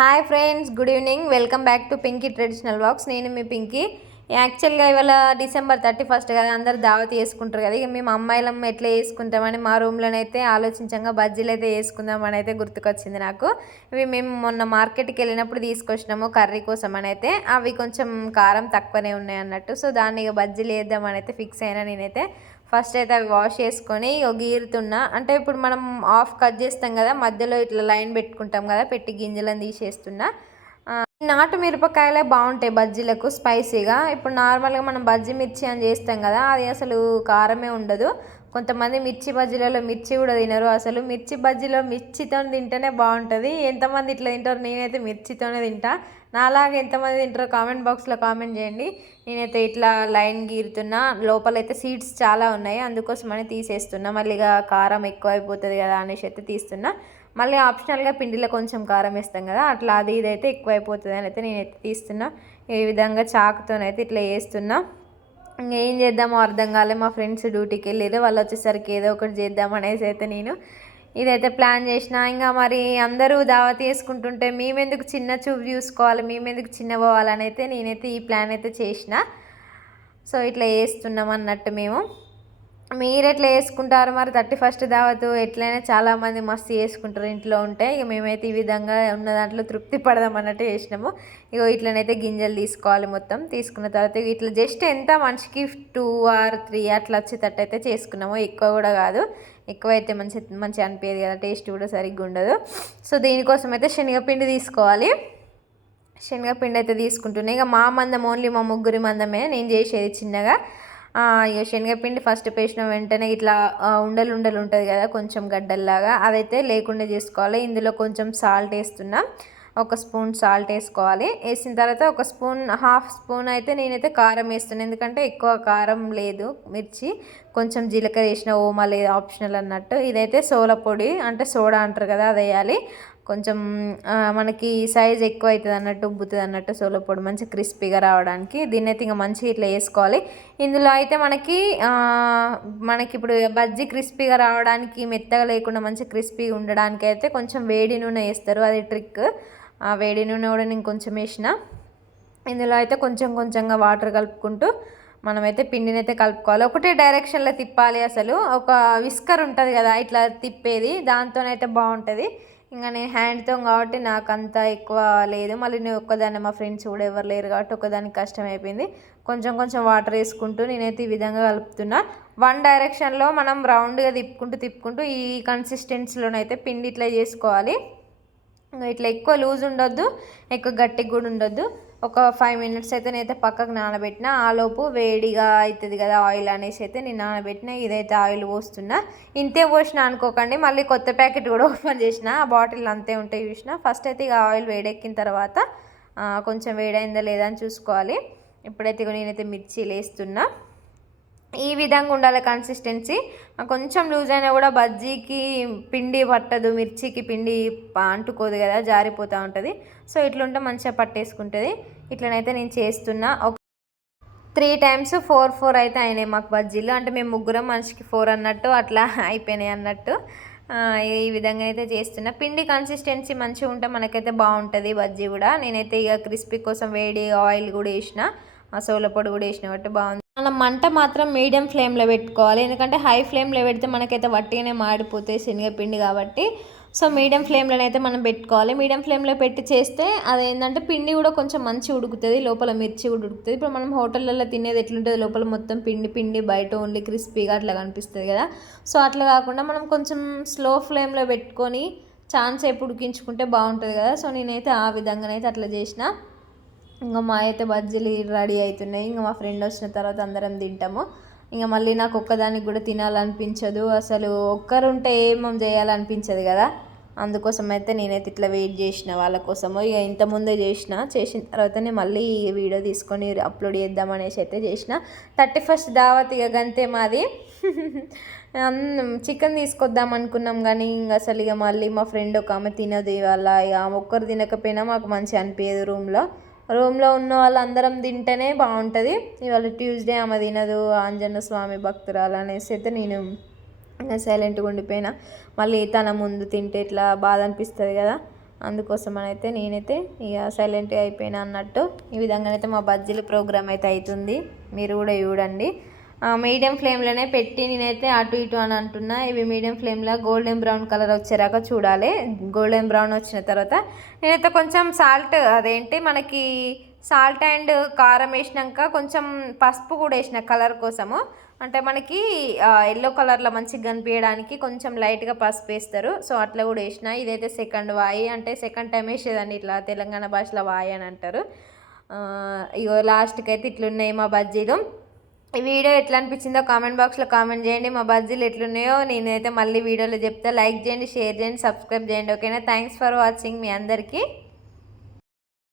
Hi friends, good evening. Welcome back to Pinky traditional vlogs. నేను మీ పింకీ. యాక్చువల్గా ఇవాళ December 31 కదా, అందరు దావత్ చేసుకుంటారు కదా. ఇక మేము అమ్మాయిలం ఎట్లా చేసుకుంటామని మా రూమ్లోనైతే ఆలోచించంగా బజ్జీలు అయితే వేసుకుందామని అయితే గుర్తుకొచ్చింది నాకు. ఇవి మేము మొన్న మార్కెట్కి వెళ్ళినప్పుడు తీసుకొచ్చినాము కర్రీ కోసం అని అయితే. అవి కొంచెం కారం తక్కువనే ఉన్నాయి అన్నట్టు. సో దాన్ని ఇక బజ్జీలు వేద్దామని అయితే ఫిక్స్ అయినా నేనైతే. ఫస్ట్ అయితే అవి వాష్ చేసుకొని గీరుతున్నా. అంటే ఇప్పుడు మనం ఆఫ్ కట్ చేస్తాం కదా, మధ్యలో ఇట్లా లైన్ పెట్టుకుంటాం కదా, పెట్టి గింజలను తీసేస్తున్నా. నాటు మిరపకాయలే బాగుంటాయి బజ్జీలకు స్పైసీగా. ఇప్పుడు నార్మల్గా మనం బజ్జీ మిర్చి అని చేస్తాం కదా, అది అసలు కారమే ఉండదు. కొంతమంది మిర్చి బజ్జీలలో మిర్చి కూడా తినరు. అసలు మిర్చి బజ్జీలో మిర్చితో తింటేనే బాగుంటుంది. ఎంతమంది ఇట్లా తింటారు? నేనైతే మిర్చితోనే తింటా. నాలాగా ఎంతమంది తింటారో కామెంట్ బాక్స్లో కామెంట్ చేయండి. నేనైతే ఇట్లా లైన్ గీరుతున్నా. లోపలైతే సీడ్స్ చాలా ఉన్నాయి, అందుకోసమని తీసేస్తున్నా. మళ్ళీ ఇక కారం ఎక్కువ అయిపోతుంది కదా అనేసి అయితే తీస్తున్నా. మళ్ళీ ఆప్షనల్గా పిండిలో కొంచెం కారం వేస్తాం కదా, అట్లా అది ఇదైతే ఎక్కువ అయిపోతుంది అని అయితే నేనైతే తీస్తున్నా. ఈ విధంగా చాకుతోనైతే ఇట్లా వేస్తున్నా. ఇంకేం చేద్దామో అర్థం కాలే. మా ఫ్రెండ్స్ డ్యూటీకి వెళ్ళారు, వాళ్ళు వచ్చేసరికి ఏదో ఒకటి చేద్దాం అనేసి అయితే నేను ఇదైతే ప్లాన్ చేసిన. ఇంకా మరి అందరూ దావత్ చేసుకుంటుంటే మేమెందుకు చిన్న చూపు చూసుకోవాలి, మేమెందుకు చిన్న పోవాలని అయితే నేనైతే ఈ ప్లాన్ అయితే చేసిన. సో ఇట్లా వేస్తున్నాం అన్నట్టు మేము. మీరు ఎట్లా వేసుకుంటారు మరి 31 దావత్? ఎట్లయినా చాలామంది మస్తు చేసుకుంటారు ఇంట్లో ఉంటే. ఇక మేమైతే ఈ విధంగా ఉన్న దాంట్లో తృప్తి పడదాం అన్నట్టు చేసినాము. ఇక ఇట్లనైతే గింజలు తీసుకోవాలి. మొత్తం తీసుకున్న తర్వాత ఇట్లా జస్ట్ ఎంత మనిషికి 2 or 3 అట్లా వచ్చేటట్టు అయితే చేసుకున్నాము. ఎక్కువ కూడా కాదు, ఎక్కువ అయితే మంచిగా అనిపించేది కదా, టేస్ట్ కూడా సరిగ్గా ఉండదు. సో దీనికోసం అయితే శనగపిండి తీసుకోవాలి. శనగపిండి అయితే తీసుకుంటున్నాయి. ఇక మా మందం ఓన్లీ మా ముగ్గురి మందమే నేను చేసేది చిన్నగా. ఇక శనగపిండి ఫస్ట్ పేసిన వెంటనే ఇట్లా ఉండలు ఉండలు ఉంటుంది కదా, కొంచెం గడ్డల్లాగా, అదైతే లేకుండా చేసుకోవాలి. ఇందులో కొంచెం సాల్ట్ వేస్తున్నా. 1 స్పూన్ సాల్ట్ వేసుకోవాలి. వేసిన తర్వాత 1.5 స్పూన్ అయితే నేనైతే కారం వేస్తున్నాను, ఎందుకంటే ఎక్కువ కారం లేదు మిర్చి. కొంచెం జీలకర్ర వేసిన, ఓమా లేదు, ఆప్షనల్ అన్నట్టు. ఇదైతే సోల పొడి అంటే సోడా అంటారు కదా, అది వేయాలి. కొంచెం మనకి సైజ్ ఎక్కువ అవుతుంది అన్నట్టు, ఉబ్బుతుంది అన్నట్టు సోల పొడి మంచిగా క్రిస్పీగా రావడానికి. దీన్ని అయితే ఇంకా మంచిగా ఇట్లా వేసుకోవాలి. ఇందులో అయితే మనకి ఇప్పుడు బజ్జీ క్రిస్పీగా రావడానికి, మెత్తగా లేకుండా మంచి క్రిస్పీగా ఉండడానికి అయితే కొంచెం వేడి నూనె వేస్తారు, అది ట్రిక్. ఆ వేడి నూనె కూడా నేను కొంచెం వేసిన. ఇందులో అయితే కొంచెం కొంచెంగా వాటర్ కలుపుకుంటూ మనమైతే పిండిని అయితే కలుపుకోవాలి. ఒకటే డైరెక్షన్లో తిప్పాలి. అసలు ఒక విస్కర్ ఉంటుంది కదా ఇట్లా తిప్పేది, దాంతోనైతే బాగుంటుంది. ఇంకా నేను హ్యాండ్తో కాబట్టి నాకు అంత ఎక్కువ లేదు. మళ్ళీ నేను ఒక్కదాన్ని, మా ఫ్రెండ్స్ కూడా ఎవరు లేరు కాబట్టి ఒక్కదానికి కష్టం అయిపోయింది. కొంచెం కొంచెం వాటర్ వేసుకుంటూ నేనైతే ఈ విధంగా కలుపుతున్నా. 1 డైరెక్షన్లో మనం రౌండ్గా తిప్పుకుంటూ ఈ కన్సిస్టెన్సీలోనైతే పిండి ఇట్లా చేసుకోవాలి. ఇట్లా ఎక్కువ లూజ్ ఉండొద్దు, ఎక్కువ గట్టిగా కూడా ఉండొద్దు. ఒక 5 minutes అయితే నేనైతే పక్కకు నానబెట్టిన. ఆలోపు వేడిగా అవుతుంది కదా ఆయిల్ అనేసి అయితే నేను నానబెట్టిన. ఇదైతే ఆయిల్ పోస్తున్నా. ఇంతే పోసిన అనుకోకండి, మళ్ళీ కొత్త ప్యాకెట్ కూడా ఓపెన్ చేసిన. ఆ బాటిల్ అంతే ఉంటాయి చూసిన. ఫస్ట్ అయితే ఇక ఆయిల్ వేడెక్కిన తర్వాత కొంచెం వేడైందా లేదా అని చూసుకోవాలి. ఇప్పుడైతే నేనైతే మిర్చీలు వేస్తున్నా. ఈ విధంగా ఉండాలి కన్సిస్టెన్సీ. కొంచెం లూజ్ అయినా కూడా బజ్జీకి పిండి పట్టదు, మిర్చికి పిండి అంటుకోదు కదా, జారిపోతూ ఉంటుంది. సో ఇట్లుంటే మంచిగా పట్టేసుకుంటుంది. ఇట్లనైతే నేను చేస్తున్నా. 3 times 4 అయితే అయినాయి మాకు బజ్జీలు. అంటే మేము ముగ్గురం మనిషికి 4 అన్నట్టు అట్లా అయిపోయినాయి అన్నట్టు. ఈ విధంగా అయితే చేస్తున్నా. పిండి కన్సిస్టెన్సీ మంచిగా ఉంటే మనకైతే బాగుంటుంది బజ్జీ కూడా. నేనైతే ఇక క్రిస్పీ కోసం వేడి ఆయిల్ కూడా వేసిన, సోల పొడి కూడా వేసిన కాబట్టి బాగుంది. మనం మంట మాత్రం మీడియం ఫ్లేమ్లో పెట్టుకోవాలి, ఎందుకంటే హై ఫ్లేమ్లో పెడితే మనకైతే వట్టిగానే మాడిపోతాయి శనగపిండి కాబట్టి. సో మీడియం ఫ్లేమ్లో అయితే మనం పెట్టుకోవాలి. మీడియం ఫ్లేమ్లో పెట్టి చేస్తే అదేంటంటే పిండి కూడా కొంచెం మంచిగా ఉడుకుతుంది, లోపల మిర్చి కూడా ఉడుకుతుంది. ఇప్పుడు మనం హోటళ్ళల్లో తినేది ఎట్లుంటుంది, లోపల మొత్తం పిండి బయట ఓన్లీ క్రిస్పీగా అట్లా కనిపిస్తుంది కదా. సో అట్లా కాకుండా మనం కొంచెం స్లో ఫ్లేమ్లో పెట్టుకొని ఛాన్స్ సేపు ఉడికించుకుంటే బాగుంటుంది కదా. సో నేనైతే ఆ విధంగానైతే అట్లా చేసిన. ఇంకా మా అయితే బజ్జీలు రెడీ అవుతున్నాయి. ఇంకా మా ఫ్రెండ్ వచ్చిన తర్వాత అందరం తింటాము. ఇంకా మళ్ళీ నాకు ఒక్కదానికి కూడా తినాలనిపించదు, అసలు ఒక్కరుంటే ఏమో చేయాలనిపించదు కదా. అందుకోసం అయితే నేనైతే ఇట్లా వెయిట్ చేసిన వాళ్ళ కోసము. ఇక ఇంతకుముందే చేసిన తర్వాతనే మళ్ళీ వీడియో తీసుకొని అప్లోడ్ చేద్దాం అనేసి అయితే చేసిన. 31 దావత్ ఇక గంతే మాది. చికెన్ తీసుకొద్దాం అనుకున్నాం కానీ ఇంక అసలు ఇక మళ్ళీ మా ఫ్రెండ్ ఒక ఆమె తినదు ఇవాళ. ఇక ఆమె ఒక్కరు తినకపోయినా మాకు మంచిగా అనిపించదు. రూమ్లో ఉన్న వాళ్ళందరం తింటేనే బాగుంటుంది. ఇవాళ ట్యూస్డే ఆమె తినదు, ఆంజనేయ స్వామి భక్తురాలు అనేసి అయితే నేను సైలెంట్గా ఉండిపోయినా. మళ్ళీ తన ముందు తింటే ఇట్లా బాధ అనిపిస్తుంది కదా. అందుకోసం అయితే నేనైతే ఇక సైలెంట్గా అయిపోయినా అన్నట్టు. ఈ విధంగానైతే మా బజ్జీల ప్రోగ్రామ్ అయితే అవుతుంది, మీరు కూడా చూడండి. మీడియం ఫ్లేమ్లోనే పెట్టి నేనైతే అటు ఇటు అని అంటున్నా. ఇవి మీడియం ఫ్లేమ్లో గోల్డెన్ బ్రౌన్ కలర్ వచ్చేరాక చూడాలి. గోల్డెన్ బ్రౌన్ వచ్చిన తర్వాత నేనైతే కొంచెం సాల్ట్, అదేంటి మనకి సాల్ట్ అండ్ కారం వేసినాక కొంచెం పసుపు కూడా వేసిన కలర్ కోసము. అంటే మనకి ఎల్లో కలర్లో మంచిగా కనిపించడానికి కొంచెం లైట్గా పసుపు వేస్తారు. సో అట్లా కూడా వేసిన. ఇదైతే సెకండ్ వాయి, అంటే సెకండ్ టైం వేసేదాన్ని, ఇట్లా తెలంగాణ భాషలో వాయి అని అంటారు. ఇగో లాస్ట్కి అయితే ఇట్లున్నాయి మా బజ్జీలు. ఈ వీడియో ఎట్లా అనిపించిందో కామెంట్ బాక్స్లో కామెంట్ చేయండి. మా బజ్జీలు ఎట్లున్నాయో నేనైతే మళ్ళీ వీడియోలో చెప్తా. లైక్ చేయండి, షేర్ చేయండి, సబ్స్క్రైబ్ చేయండి. ఓకేనా? థ్యాంక్స్ ఫర్ వాచింగ్ మీ అందరికీ.